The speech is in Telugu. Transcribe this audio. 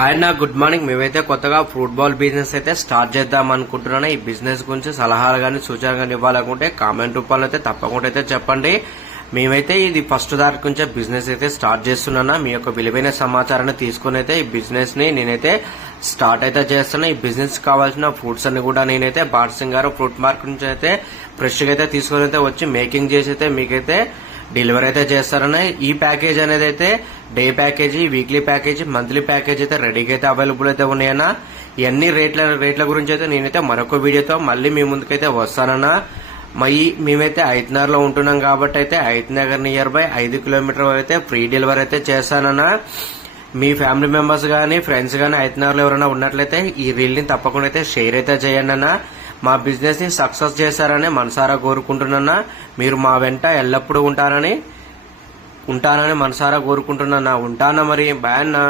ఆయన గుడ్ మార్నింగ్. మేమైతే కొత్తగా ఫ్రూట్ బాల్ బిజినెస్ అయితే స్టార్ట్ చేద్దాం అనుకుంటున్నాను. ఈ బిజినెస్ గురించి సలహాలు కానీ సూచనలు కానీ ఇవ్వాలనుకుంటే కామెంట్ రూపంలో అయితే తప్పకుండా అయితే చెప్పండి. మేమైతే ఇది ఫస్ట్ తారీఖు నుంచే బిజినెస్ అయితే స్టార్ట్ చేస్తున్నా. మీ యొక్క విలువైన సమాచారాన్ని తీసుకుని అయితే ఈ బిజినెస్ ని నేనైతే స్టార్ట్ అయితే చేస్తున్నా. ఈ బిజినెస్ కావాల్సిన ఫ్రూట్స్ అన్ని కూడా నేనైతే బాటసింగారు ఫ్రూట్ మార్కెట్ నుంచి అయితే ఫ్రెష్ గా అయితే తీసుకుని అయితే వచ్చి మేకింగ్ చేసి అయితే మీకైతే డెలివరీ అయితే చేస్తారని. ఈ ప్యాకేజ్ అనేది అయితే day package, weekly package, monthly package అయితే రెడీగా అయితే అవైలబుల్ అయితే ఉన్నాయన్నా. ఇవన్నీ రేట్ల గురించి అయితే నేనైతే మరొక వీడియోతో మళ్ళీ మీ ముందుకైతే వస్తానన్నా. మేమైతే ఐతనగర్ లో ఉంటున్నాం కాబట్టి అయితే ఐతనగర్ నియర్ బై 5 కిలోమీటర్ అయితే ఫ్రీ డెలివరీ అయితే చేస్తానన్నా. మీ ఫ్యామిలీ మెంబర్స్ గానీ ఫ్రెండ్స్ గానీ ఐతనగర్ లో ఎవరైనా ఉన్నట్లయితే ఈ రీల్ ని తప్పకుండా అయితే షేర్ అయితే చేయండి అన్న. మా బిజినెస్ ని సక్సెస్ చేశారని మనసారా కోరుకుంటున్నా. మీరు మా వెంట ఎల్లప్పుడూ ఉంటానని మనసారా కోరుకుంటున్నా. ఉంటానా మరి, బాయ్ అన్నా.